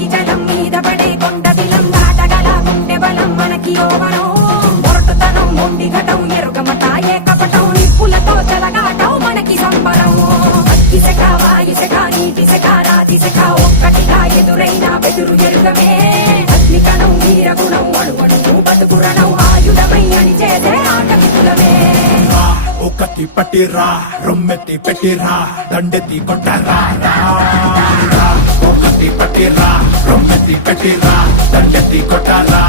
అగ్గి జలం మీద పడే కొండ దిలం దాటగల గుండె బలం మనకి ఓవరం మొరటుతనం మొండి ఘటం ఎరుగమట ఏ కపటం నిప్పులతో చెలగాటం మనకి సంబరం అగ్గి శక వాయు శక నీటి శక రాతి శక ఒక్కటిగా ఎదురైన బెదురు ఎరుగమే అగ్ని కణం వీర గుణం అణువణువు బతుకురణం ఆయుధమై అని చేసే ఆటవికులమే ఒకటి పట్టిరా రొమ్మెత్తి పెట్టిరా దండెత్తి కొట్టరా ఒకటి పట్టిరా రొమ్మెత్తి పెట్టిరా దండెత్తి కొట్టరా